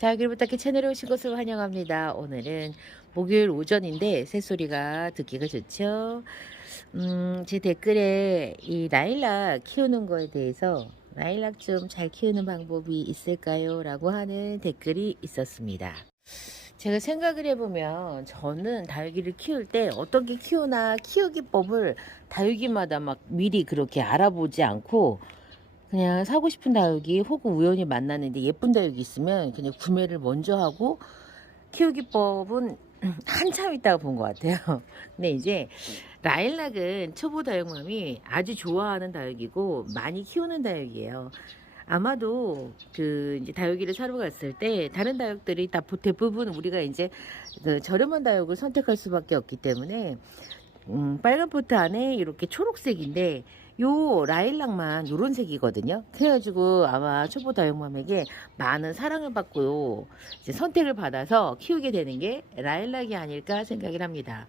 다육이를 부탁해 채널에 오신 것을 환영합니다. 오늘은 목요일 오전인데 새소리가 듣기가 좋죠. 제 댓글에 이 라일락 키우는 거에 대해서 라일락 좀 잘 키우는 방법이 있을까요? 라고 하는 댓글이 있었습니다. 제가 생각을 해보면 저는 다육이를 키울 때 어떻게 키우나 키우기법을 다육이마다 막 미리 그렇게 알아보지 않고 그냥 사고 싶은 다육이 혹은 우연히 만났는데 예쁜 다육이 있으면 그냥 구매를 먼저 하고 키우기법은 한참 있다가 본 것 같아요. 근데 이제 라일락은 초보 다육맘이 아주 좋아하는 다육이고 많이 키우는 다육이에요. 아마도 그 이제 다육이를 사러 갔을 때 다른 다육들이 다 대부분 우리가 이제 그 저렴한 다육을 선택할 수밖에 없기 때문에 빨간 포트 안에 이렇게 초록색인데 요 라일락만 요런 색이거든요. 그래가지고 아마 초보 다육맘에게 많은 사랑을 받고 이제 선택을 받아서 키우게 되는 게 라일락이 아닐까 생각을 합니다.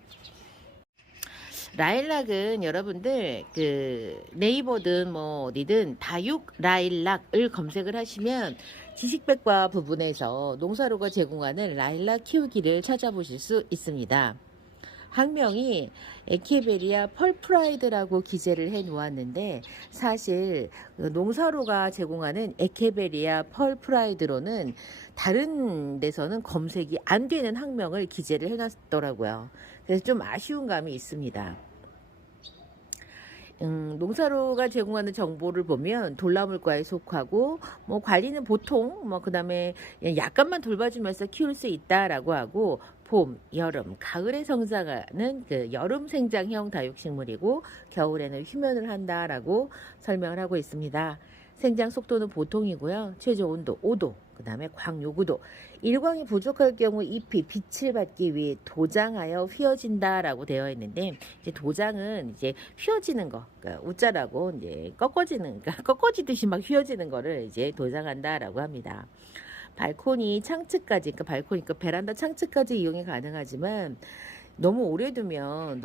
라일락은 여러분들 그 네이버든 뭐 어디든 다육 라일락을 검색을 하시면 지식백과 부분에서 농사로가 제공하는 라일락 키우기를 찾아보실 수 있습니다. 학명이 에케베리아 펄프라이드라고 기재를 해 놓았는데 사실 농사로가 제공하는 에케베리아 펄프라이드로는 다른 데서는 검색이 안 되는 학명을 기재를 해 놨더라고요. 그래서 좀 아쉬운 감이 있습니다. 농사로가 제공하는 정보를 보면 돌나물과에 속하고 뭐 관리는 보통 뭐 그다음에 약간만 돌봐주면서 키울 수 있다라고 하고 봄, 여름, 가을에 성장하는 그 여름 생장형 다육식물이고 겨울에는 휴면을 한다라고 설명을 하고 있습니다. 생장 속도는 보통이고요. 최저 온도 5도, 그 다음에 광요구도. 일광이 부족할 경우 잎이 빛을 받기 위해 도장하여 휘어진다라고 되어 있는데 이제 도장은 이제 휘어지는 거, 그러니까 우자라고 이제 꺾어지는, 그러니까 꺾어지듯이 막 휘어지는 거를 이제 도장한다라고 합니다. 발코니 창측까지, 그러니까 발코니, 그러니까 베란다 창측까지 이용이 가능하지만 너무 오래 두면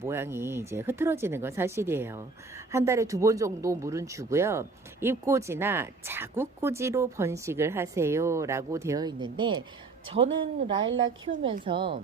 모양이 이제 흐트러지는 건 사실이에요. 한 달에 2번 정도 물은 주고요. 잎꽂이나 자국꽂이로 번식을 하세요라고 되어 있는데 저는 라일락 키우면서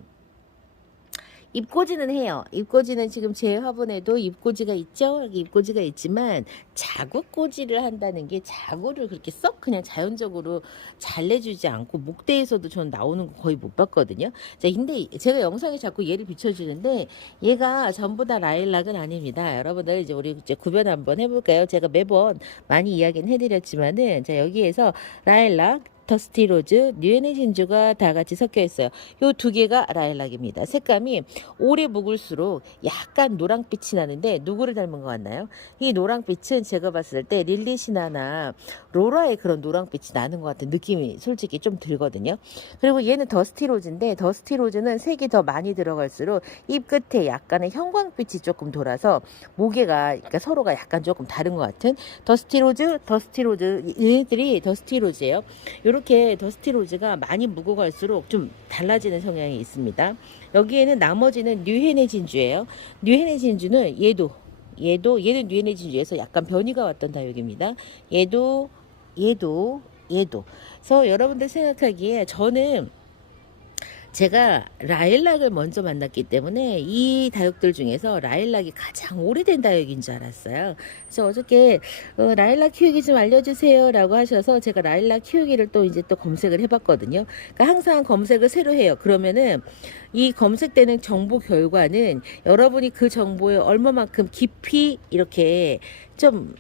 잎꽂이는 해요. 잎꽂이는 지금 제 화분에도 잎꽂이가 있죠. 여기 잎꽂이가 있지만 자구꽂이를 한다는 게 자구를 그렇게 썩 그냥 자연적으로 잘 내주지 않고 목대에서도 전 나오는 거 거의 못 봤거든요. 자, 근데 제가 영상에 자꾸 얘를 비춰주는데 얘가 전부 다 라일락은 아닙니다. 여러분들 이제 우리 이제 구별 한번 해볼까요? 제가 매번 많이 이야기는 해드렸지만은 자 여기에서 라일락 더스티로즈, 뉴에네 진주가 다 같이 섞여 있어요. 요 두 개가 라일락입니다. 색감이 오래 묵을수록 약간 노랑빛이 나는데 누구를 닮은 것 같나요? 이 노랑빛은 제가 봤을 때 릴리시나나 로라의 그런 노랑빛이 나는 것 같은 느낌이 솔직히 좀 들거든요. 그리고 얘는 더스티로즈인데 더스티로즈는 색이 더 많이 들어갈수록 잎 끝에 약간의 형광빛이 조금 돌아서 모개가 그러니까 서로가 약간 조금 다른 것 같은 더스티로즈 얘네들이 더스티로즈예요. 이렇게 더스티로즈가 많이 묵어갈수록 좀 달라지는 성향이 있습니다. 여기에는 나머지는 뉴헤네 진주예요. 뉴헤네 진주는 얘는 뉴헤네 진주에서 약간 변이가 왔던 다육입니다. 얘도. 그래서 여러분들 생각하기에 저는 제가 라일락을 먼저 만났기 때문에 이 다육들 중에서 라일락이 가장 오래된 다육인 줄 알았어요. 그래서 어저께 라일락 키우기 좀 알려주세요 라고 하셔서 제가 라일락 키우기를 또 이제 또 검색을 해봤거든요. 그러니까 항상 검색을 새로 해요. 그러면은 이 검색되는 정보 결과는 여러분이 그 정보에 얼마만큼 깊이 이렇게 좀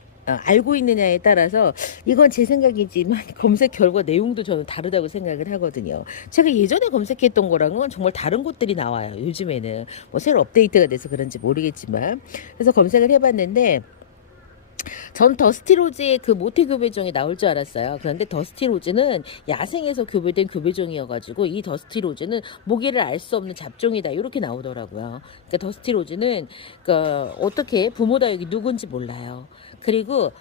알고 있느냐에 따라서 이건 제 생각이지만 검색 결과 내용도 저는 다르다고 생각을 하거든요. 제가 예전에 검색했던 거랑은 정말 다른 곳들이 나와요. 요즘에는 뭐 새로 업데이트가 돼서 그런지 모르겠지만 그래서 검색을 해봤는데 전 더스티로즈의 그 모태 교배종이 나올 줄 알았어요. 그런데 더스티로즈는 야생에서 교배된 교배종이어가지고 이 더스티로즈는 모기를 알 수 없는 잡종이다 이렇게 나오더라고요. 그러니까 더스티로즈는 그러니까 어떻게 부모 다육이 누군지 몰라요. 그리고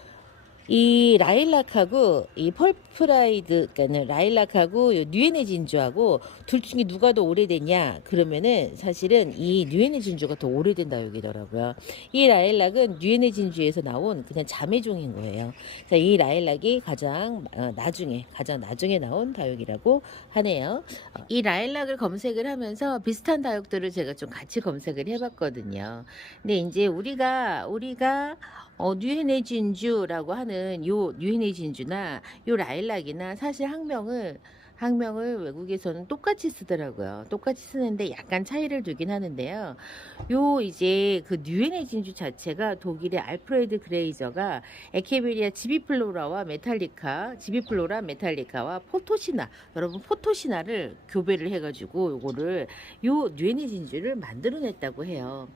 이 라일락하고 이 펄프라이드, 그러니까 라일락하고 요 뉴에네 진주하고 둘 중에 누가 더 오래됐냐 그러면은 사실은 이 뉴에네 진주가 더 오래된 다육이더라고요. 이 라일락은 뉴에네 진주에서 나온 그냥 자매종인 거예요. 그래서 이 라일락이 가장 나중에 나온 다육이라고 하네요. 이 라일락을 검색을 하면서 비슷한 다육들을 제가 좀 같이 검색을 해봤거든요. 근데 이제 우리가 뉴헤네 진주라고 하는 요 뉴헤네 진주나 요 라일락이나 사실 학명을 외국에서는 똑같이 쓰더라고요. 똑같이 쓰는데 약간 차이를 두긴 하는데요. 요 이제 그 뉴헤네 진주 자체가 독일의 알프레드 그레이저가 에케베리아 지비플로라 메탈리카와 포토시나, 여러분 포토시나를 교배를 해가지고 요거를 요 뉴헤네 진주를 만들어냈다고 해요.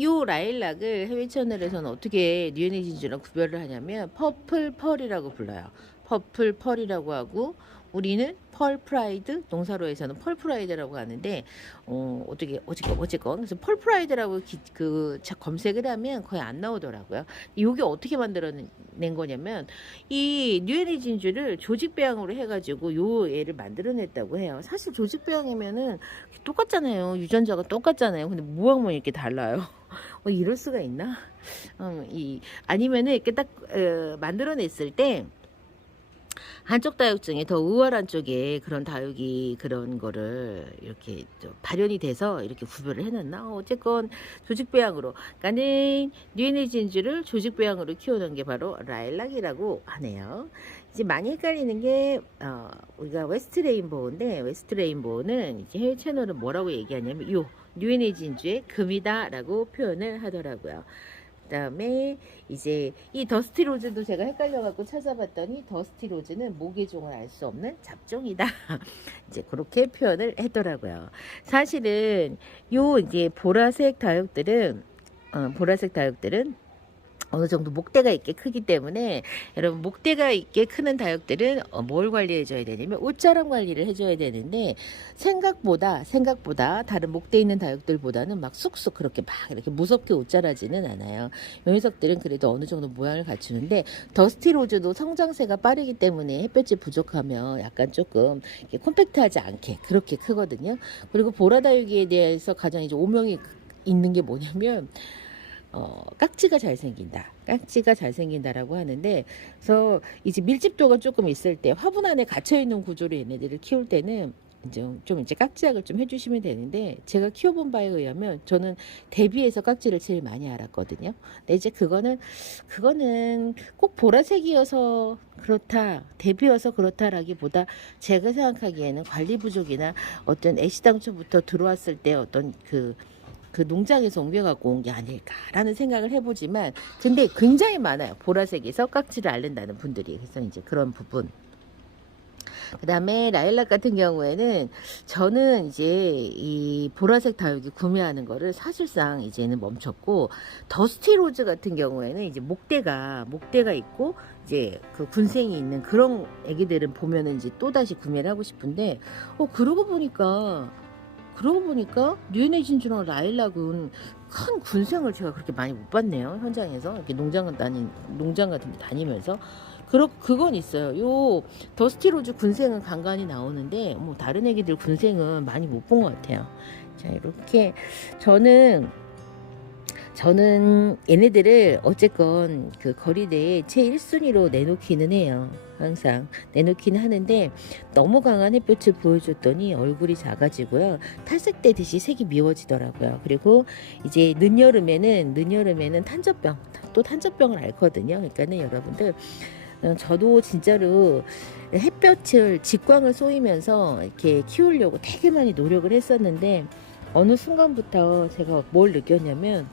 요 라일락을 해외 채널에서는 어떻게 뉴에네 진주랑 구별을 하냐면 퍼플 펄이라고 불러요. 퍼플 펄이라고 하고 우리는 펄 프라이드, 농사로에서는 펄 프라이드라고 하는데 어쨌건 그래서 펄 프라이드라고 검색을 하면 거의 안 나오더라고요. 이게 어떻게 만들어낸 거냐면 이 뉴에네 진주를 조직 배양으로 해가지고 요 애를 만들어냈다고 해요. 사실 조직 배양이면은 똑같잖아요. 유전자가 똑같잖아요. 근데 무항목이 이렇게 달라요. 이럴 수가 있나? 아니면은 이렇게 딱 만들어냈을 때 한쪽 다육 중에 더 우월한 쪽에 그런 다육이 그런 거를 이렇게 발현이 돼서 이렇게 구별을 해놨나? 어쨌건 조직배양으로, 그러니까는 뉴에네 진주를 조직배양으로 키우는 게 바로 라일락이라고 하네요. 이제 많이 헷갈리는 게 우리가 웨스트 레인보우인데, 웨스트 레인보우는 이제 해외 채널은 뭐라고 얘기하냐면 요 뉴에네 진주의 금이다라고 표현을 하더라고요. 그다음에 이제 이 더스티 로즈도 제가 헷갈려갖고 찾아봤더니 더스티 로즈는 모계종을 알 수 없는 잡종이다. 이제 그렇게 표현을 했더라고요. 사실은 요 이제 보라색 다육들은 어느 정도 목대가 있게 크기 때문에 여러분 목대가 있게 크는 다육들은 뭘 관리해 줘야 되냐면 옷자람 관리를 해줘야 되는데 생각보다 다른 목대 있는 다육들보다는 막 쑥쑥 그렇게 막 이렇게 무섭게 옷자라지는 않아요. 요 녀석들은 그래도 어느 정도 모양을 갖추는데 더스티 로즈도 성장세가 빠르기 때문에 햇볕이 부족하면 약간 조금 이렇게 콤팩트하지 않게 그렇게 크거든요. 그리고 보라 다육이에 대해서 가장 이제 오명이 있는 게 뭐냐면 깍지가 잘생긴다라고 하는데, 그래서 이제 밀집도가 조금 있을 때 화분 안에 갇혀 있는 구조로 얘네들을 키울 때는 이제 깍지약을 좀 해주시면 되는데, 제가 키워본 바에 의하면 저는 대비해서 깍지를 제일 많이 알았거든요. 근데 이제 그거는 꼭 보라색이어서 그렇다, 대비여서 그렇다라기보다 제가 생각하기에는 관리 부족이나 어떤 애시당초부터 들어왔을 때 어떤 그 농장에서 옮겨갖고 온 게 아닐까라는 생각을 해보지만, 근데 굉장히 많아요. 보라색에서 깍지를 앓는다는 분들이. 그래서 이제 그런 부분. 그 다음에 라일락 같은 경우에는 저는 이제 이 보라색 다육이 구매하는 거를 사실상 이제는 멈췄고, 더스티 로즈 같은 경우에는 이제 목대가 있고 이제 그 군생이 있는 그런 애기들은 보면은 이제 또다시 구매를 하고 싶은데, 그러고 보니까 뉴에네 진주랑 라일락은 큰 군생을 제가 그렇게 많이 못 봤네요. 현장에서 이렇게 농장 같은 데 다니면서. 그건 있어요. 요 더스티 로즈 군생은 간간히 나오는데 뭐 다른 애기들 군생은 많이 못 본 것 같아요. 자, 이렇게 저는 얘네들을 어쨌건 그 거리대에 제 1순위로 내놓기는 해요. 항상 내놓기는 하는데 너무 강한 햇볕을 보여줬더니 얼굴이 작아지고요. 탈색되듯이 색이 미워지더라고요. 그리고 이제 늦여름에는 탄저병을 앓거든요. 그러니까는 여러분들, 저도 진짜로 햇볕을 직광을 쏘이면서 이렇게 키우려고 되게 많이 노력을 했었는데, 어느 순간부터 제가 뭘 느꼈냐면,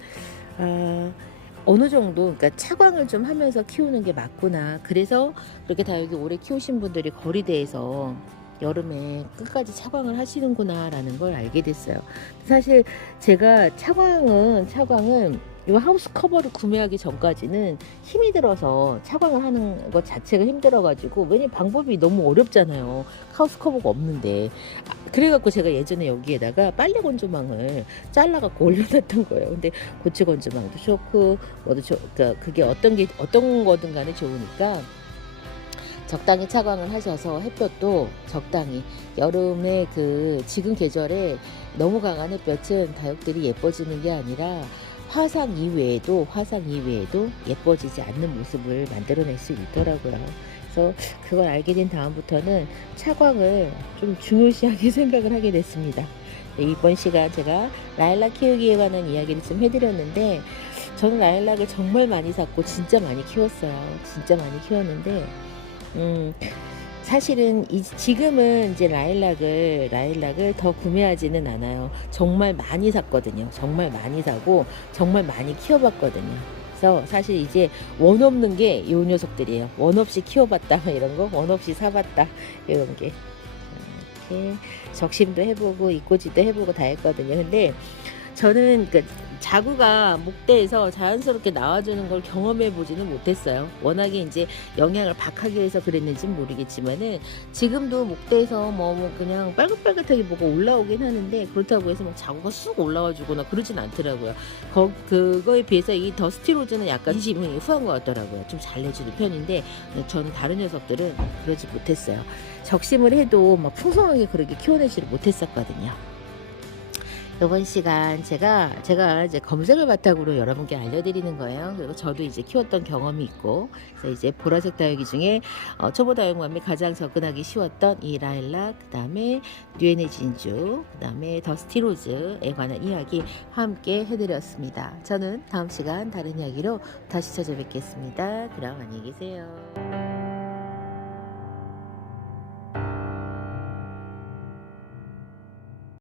어느 정도, 그러니까 차광을 좀 하면서 키우는 게 맞구나. 그래서 그렇게 다육이 오래 키우신 분들이 거리대에서 여름에 끝까지 차광을 하시는구나 라는 걸 알게 됐어요. 사실 제가 차광은 이 하우스 커버를 구매하기 전까지는 힘이 들어서 차광을 하는 것 자체가 힘들어가지고, 왜냐면 방법이 너무 어렵잖아요. 하우스 커버가 없는데. 그래갖고 제가 예전에 여기에다가 빨래 건조망을 잘라갖고 올려놨던 거예요. 근데 고체 건조망도 좋고 뭐도 그러니까 그게 어떤 거든 간에 좋으니까 적당히 차광을 하셔서 햇볕도 적당히, 여름에 그 지금 계절에 너무 강한 햇볕은 다육들이 예뻐지는 게 아니라 화상 이외에도 예뻐지지 않는 모습을 만들어낼 수 있더라고요. 그래서 그걸 알게 된 다음부터는 차광을 좀 중요시하게 생각을 하게 됐습니다. 네, 이번 시간 제가 라일락 키우기에 관한 이야기를 좀 해드렸는데, 저는 라일락을 정말 많이 샀고 진짜 많이 키웠어요. 진짜 많이 키웠는데 사실은 지금은 이제 라일락을 더 구매하지는 않아요. 정말 많이 샀거든요. 정말 많이 사고 정말 많이 키워봤거든요. 그래서 사실 이제 원 없는 게 요 녀석들이에요. 원 없이 키워봤다 이런 거, 원 없이 사봤다 이런 게. 이렇게 적심도 해보고 이꼬지도 해보고 다 했거든요. 근데 저는 그 자구가 목대에서 자연스럽게 나와주는 걸 경험해 보지는 못했어요. 워낙에 이제 영양을 박하기 위해서 그랬는지는 모르겠지만은, 지금도 목대에서 뭐 그냥 빨갛빨갛하게 뭐가 올라오긴 하는데, 그렇다고 해서 막 자구가 쑥 올라와 주거나 그러진 않더라고요. 그거에 비해서 이 더스티로즈는 약간 지분이 후한 것 같더라고요. 좀 잘 내주는 편인데, 저는 다른 녀석들은 그러지 못했어요. 적심을 해도 막 풍성하게 그렇게 키워내지를 못했었거든요. 이번 시간 제가 이제 검색을 바탕으로 여러분께 알려드리는 거예요. 그리고 저도 이제 키웠던 경험이 있고, 그래서 이제 보라색 다육이 중에 초보 다육맘에 가장 접근하기 쉬웠던 이 라일락, 그 다음에 뉴에네 진주, 그 다음에 더스티로즈에 관한 이야기 함께 해드렸습니다. 저는 다음 시간 다른 이야기로 다시 찾아뵙겠습니다. 그럼 안녕히 계세요.